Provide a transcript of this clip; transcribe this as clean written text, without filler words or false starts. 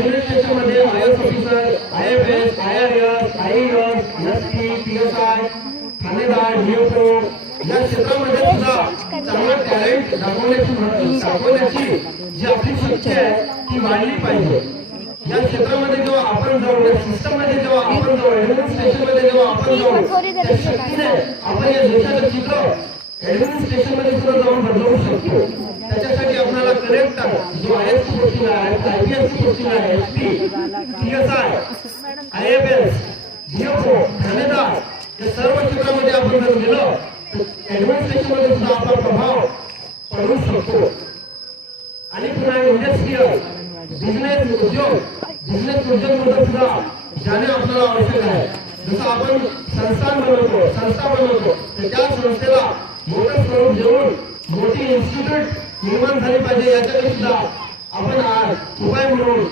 Administration मध्ये IAS officer, IFS, IRS, IES, SP, PSI, ठाणेदार, DFO या क्षेत्रामध्ये सुद्धा चांगलं टॅलेंट दाखवण्याची जी आपली शक्ती आहे ती वाढली पाहिजे। या क्षेत्रामध्ये जेव्हा आपण जाऊ, या सिस्टम मध्ये जेव्हा आपण जाऊ, ऍडमिनिस्ट्रेशन मध्ये जेव्हा आपण जाऊ, त्या शक्तीने आपण या देशाचं चित्र ऍडमिनिस्ट्रेशन मध्ये सुद्धा जाऊन बदलवू शकतो। त्याच्यासाठी आपल्याला करेक्ट जो IAS ची पोस्टिंग आहे, IPS ची पोस्टिंग आहे, SP, PSI, IFS, DFO, ठाणेदार या सर्व क्षेत्रामध्ये आपण जर गेलो तर ऍडमिनिस्ट्रेशन मध्ये सुद्धा आपला प्रभाव पडू शकतो। आणि पुन्हा इंडस्ट्रियल बिझनेस उद्योग मध्ये सुद्धा जाणे आपल्याला आवश्यक आहे। जसं आपण संस्था बनवतो तर त्या संस्थेला मोठं स्वरूप देऊन मोठी इन्स्टिट्यूट निर्माण झाली पाहिजे, याच्याकडे सुद्धा आपण आज उपाय म्हणून